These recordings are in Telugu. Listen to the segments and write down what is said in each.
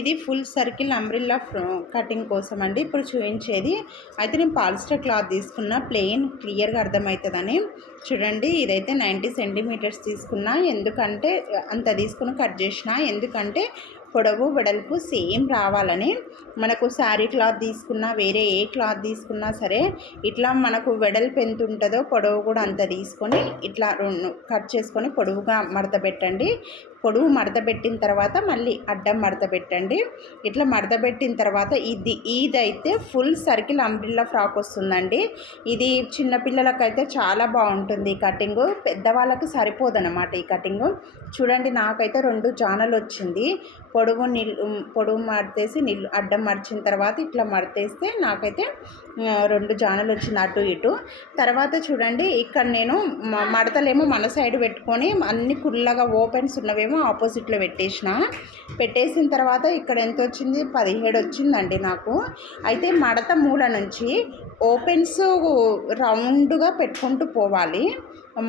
ఇది ఫుల్ సర్కిల్ అంబ్రిల్లా కటింగ్ కోసం అండి ఇప్పుడు చూపించేది. అయితే నేను పాలిస్టర్ క్లాత్ తీసుకున్న, ప్లెయిన్ క్లియర్గా అర్థమవుతుందని. చూడండి, ఇదైతే 90 సెంటీమీటర్స్ తీసుకున్నా. ఎందుకంటే అంత తీసుకుని కట్ చేసిన, ఎందుకంటే పొడవు వెడల్పు సేమ్ రావాలని. మనకు శారీ క్లాత్ తీసుకున్నా, వేరే ఏ క్లాత్ తీసుకున్నా సరే, ఇట్లా మనకు వెడల్పు ఎంత ఉంటుందో పొడవు కూడా అంత తీసుకొని ఇట్లా కట్ చేసుకొని పొడవుగా మడత పెట్టండి. పొడవు మడత పెట్టిన తర్వాత మళ్ళీ అడ్డం మడత పెట్టండి. ఇట్లా మడత పెట్టిన తర్వాత ఇదైతే ఫుల్ సర్కిల్ అంబ్రిల్లా ఫ్రాక్ వస్తుందండి. ఇది చిన్నపిల్లలకైతే చాలా బాగుంటుంది. కటింగు పెద్దవాళ్ళకి సరిపోదన్నమాట ఈ కటింగు. చూడండి, నాకైతే 2 జానలు వచ్చింది. పొడవు మడతేసి అడ్డం మడిచిన తర్వాత ఇట్లా మడతేస్తే నాకైతే 2 జానలు వచ్చింది అటు ఇటు. తర్వాత చూడండి, ఇక్కడ నేను మడతలేమో మన సైడ్ పెట్టుకొని అన్ని కుళ్ళగా ఓపెన్స్ ఉన్నవేమో ఆపోజిట్లో పెట్టేసిన తర్వాత ఇక్కడ ఎంత వచ్చింది, 17 వచ్చిందండి నాకు. అయితే మడత మూల నుంచి ఓపెన్స్ రౌండ్గా పెట్టుకుంటూ పోవాలి.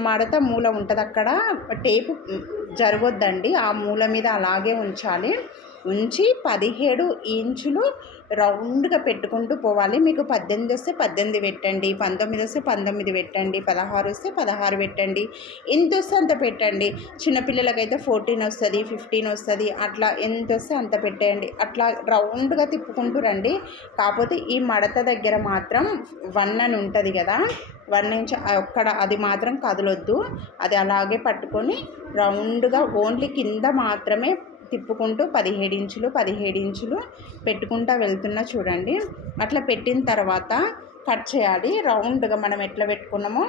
మడత మూల ఉంటుంది అక్కడ టేపు జరగొద్దండి, ఆ మూల మీద అలాగే ఉంచి 17 ఇంచులు రౌండ్గా పెట్టుకుంటూ పోవాలి. మీకు 18 వస్తే 18 పెట్టండి, 19 వస్తే 19 పెట్టండి, 16 వస్తే 16 పెట్టండి, ఎంత వస్తే అంత పెట్టండి. చిన్నపిల్లలకైతే 14 వస్తుంది, 15 వస్తుంది, అట్లా ఎంత వస్తే అంత పెట్టేయండి. అట్లా రౌండ్గా తిప్పుకుంటూ రండి. కాకపోతే ఈ మడత దగ్గర మాత్రం 1 అని ఉంటుంది కదా, 1 ఇంచ్ అక్కడ అది మాత్రం కదలొద్దు. అది అలాగే పట్టుకొని రౌండ్గా ఓన్లీ కింద మాత్రమే తిప్పుకుంటూ 17 ఇంచులు పెట్టుకుంటూ వెళ్తున్నా. చూడండి, అట్లా పెట్టిన తర్వాత కట్ చేయాలి. రౌండ్గా మనం ఎట్లా పెట్టుకున్నామో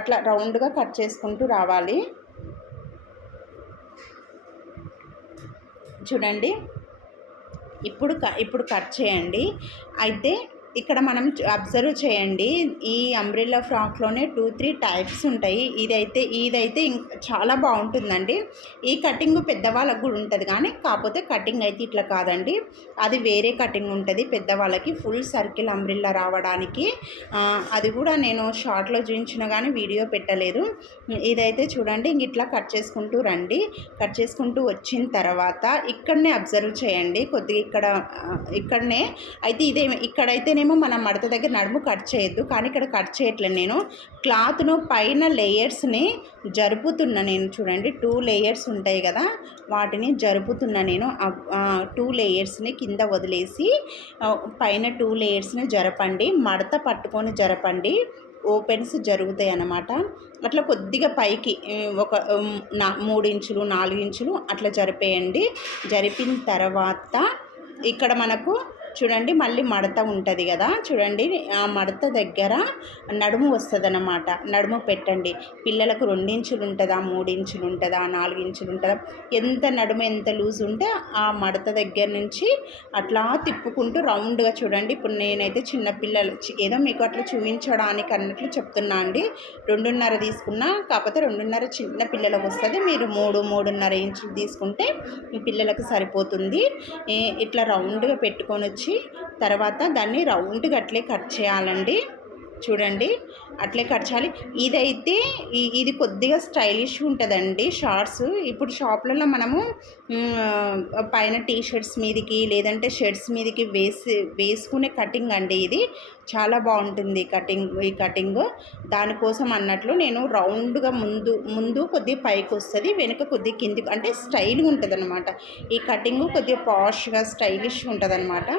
అట్లా రౌండ్గా కట్ చేసుకుంటూ రావాలి. చూడండి, ఇప్పుడు కట్ చేయండి. అయితే ఇక్కడ మనం అబ్జర్వ్ చేయండి, ఈ అంబ్రెల్లా ఫ్రాక్లోనే 2-3 టైప్స్ ఉంటాయి. ఇదైతే చాలా బాగుంటుందండి. ఈ కటింగ్ పెద్దవాళ్ళకు కూడా ఉంటుంది, కానీ కాకపోతే కటింగ్ అయితే ఇట్లా కాదండి, అది వేరే కటింగ్ ఉంటుంది పెద్దవాళ్ళకి ఫుల్ సర్కిల్ అంబ్రెల్లా రావడానికి. అది కూడా నేను షార్ట్లో చూపించిన కానీ వీడియో పెట్టలేదు. ఇదైతే చూడండి, ఇట్లా కట్ చేసుకుంటూ రండి. కట్ చేసుకుంటూ వచ్చిన తర్వాత ఇక్కడనే అబ్జర్వ్ చేయండి కొద్దిగా, ఇక్కడనే అయితే ఇక్కడైతేనేమో మనం మడత దగ్గర నడుము కట్ చేయొద్దు, కానీ ఇక్కడ కట్ చేయట్లేదు. నేను క్లాత్ను పైన లేయర్స్ని జరుపుతున్నా. నేను చూడండి, 2 లేయర్స్ ఉంటాయి కదా, వాటిని జరుపుతున్నా. నేను 2 లేయర్స్ని కింద వదిలేసి పైన 2 లేయర్స్ని జరపండి. మడత పట్టుకొని జరపండి, ఓపెన్స్ జరుగుతాయి అన్నమాట. అట్లా కొద్దిగా పైకి ఒక 3 ఇంచులు 4 ఇంచులు అట్లా జరిపేయండి. జరిపిన తర్వాత ఇక్కడ మనకు చూడండి మళ్ళీ మడత ఉంటుంది కదా, చూడండి ఆ మడత దగ్గర నడుము వస్తుంది అన్నమాట. నడుము పెట్టండి. పిల్లలకు 2 ఇంచులు ఉంటుందా, 3 ఇంచులు ఉంటుందా, 4 ఇంచులు ఉంటుందా, ఎంత నడుము ఎంత లూజ్ ఉంటే ఆ మడత దగ్గర నుంచి అట్లా తిప్పుకుంటూ రౌండ్గా చూడండి. ఇప్పుడు నేనైతే చిన్నపిల్లలు ఏదో మీకు అట్లా చూపించడానికి అన్నట్లు చెప్తున్నా అండి. 2.5 తీసుకున్నా, కాకపోతే 2.5 చిన్న పిల్లలకు వస్తుంది. మీరు 3-3.5 ఇంచులు తీసుకుంటే మీ పిల్లలకు సరిపోతుంది. ఇట్లా రౌండ్గా పెట్టుకొని వచ్చి తర్వాత దాన్ని రౌండ్గా అట్లే కట్ చేయాలండి. చూడండి, అట్లే కట్ చేయాలి. ఇది కొద్దిగా స్టైలిష్ ఉంటుందండి షార్ట్స్. ఇప్పుడు షాప్లలో మనము పైన టీషర్ట్స్ మీదకి లేదంటే షర్ట్స్ మీదకి వేసుకునే కటింగ్ అండి. ఇది చాలా బాగుంటుంది ఈ కటింగ్. దానికోసం అన్నట్లు నేను రౌండ్గా ముందు కొద్దిగా పైకి వస్తుంది, వెనుక కొద్దిగా కిందికి, అంటే స్టైల్గా ఉంటుంది అనమాట. ఈ కటింగ్ కొద్దిగా పాష్గా స్టైలిష్గా ఉంటుంది అనమాట.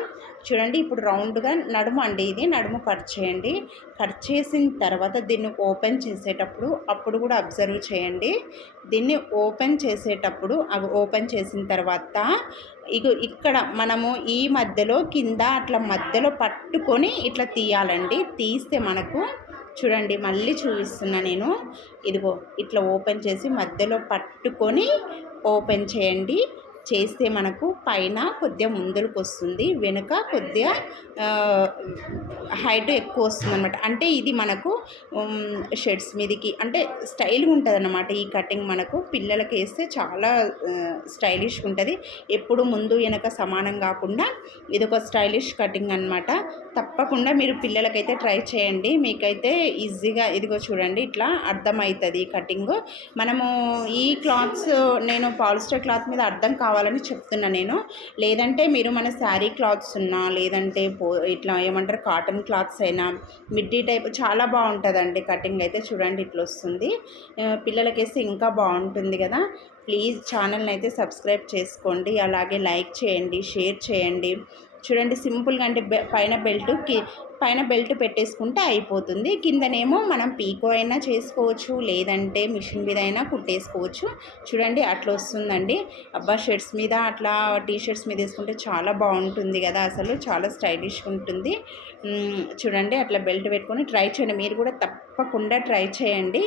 చూడండి, ఇప్పుడు రౌండ్గా నడుము అండి, ఇది నడుము కట్ చేయండి. కట్ చేసిన తర్వాత దీన్ని ఓపెన్ చేసేటప్పుడు అప్పుడు కూడా అబ్జర్వ్ చేయండి. దీన్ని ఓపెన్ చేసేటప్పుడు ఓపెన్ చేసిన తర్వాత ఇక్కడ మనము ఈ మధ్యలో కింద అట్లా మధ్యలో పట్టుకొని ఇట్లా తీయాలండి. తీస్తే మనకు చూడండి, మళ్ళీ చూపిస్తున్నా నేను. ఇదిగో ఇట్లా ఓపెన్ చేసి మధ్యలో పట్టుకొని ఓపెన్ చేయండి. చేస్తే మనకు పైన కొద్దిగా ముందుకు వస్తుంది, వెనుక కొద్దిగా హైట్ ఎక్కువ వస్తుంది అనమాట. అంటే ఇది మనకు షర్ట్స్ మీదకి అంటే స్టైల్గా ఉంటుంది అన్నమాట. ఈ కటింగ్ మనకు పిల్లలకి వేస్తే చాలా స్టైలిష్గా ఉంటుంది. ఎప్పుడు ముందు వెనక సమానం కాకుండా ఇదొక స్టైలిష్ కటింగ్ అనమాట. తప్పకుండా మీరు పిల్లలకైతే ట్రై చేయండి, మీకైతే ఈజీగా ఇదిగో చూడండి ఇట్లా అర్థమవుతుంది ఈ కటింగ్. మనము ఈ క్లాత్స్ నేను పాలిస్టర్ క్లాత్ మీద అర్థం కావాలి కావాలని చెప్తున్నా నేను. లేదంటే మీరు మన శారీ క్లాత్స్ ఉన్నా, లేదంటే ఇట్లా ఏమంటారు కాటన్ క్లాత్స్ అయినా మిడ్డీ టైప్ చాలా బాగుంటుందండి. కటింగ్ అయితే చూడండి ఇట్లా వస్తుంది. పిల్లలకేస్తే ఇంకా బాగుంటుంది కదా. ప్లీజ్ ఛానల్ని అయితే సబ్స్క్రైబ్ చేసుకోండి, అలాగే లైక్ చేయండి, షేర్ చేయండి. చూడండి సింపుల్గా అంటే పైన బెల్ట్ పెట్టేసుకుంటే అయిపోతుంది. కిందనేమో మనం పీకో అయినా చేసుకోవచ్చు, లేదంటే మిషన్ మీద అయినా కుట్టేసుకోవచ్చు. చూడండి అట్లా వస్తుందండి. అబ్బా షర్ట్స్ మీద అట్లా టీ షర్ట్స్ మీద వేసుకుంటే చాలా బాగుంటుంది కదా, అసలు చాలా స్టైలిష్గా ఉంటుంది. చూడండి అట్లా బెల్ట్ పెట్టుకొని ట్రై చేయండి, మీరు కూడా తప్పకుండా ట్రై చేయండి.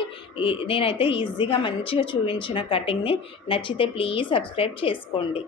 నేనైతే ఈజీగా మంచిగా చూపించిన కటింగ్ని. నచ్చితే ప్లీజ్ సబ్స్క్రైబ్ చేసుకోండి.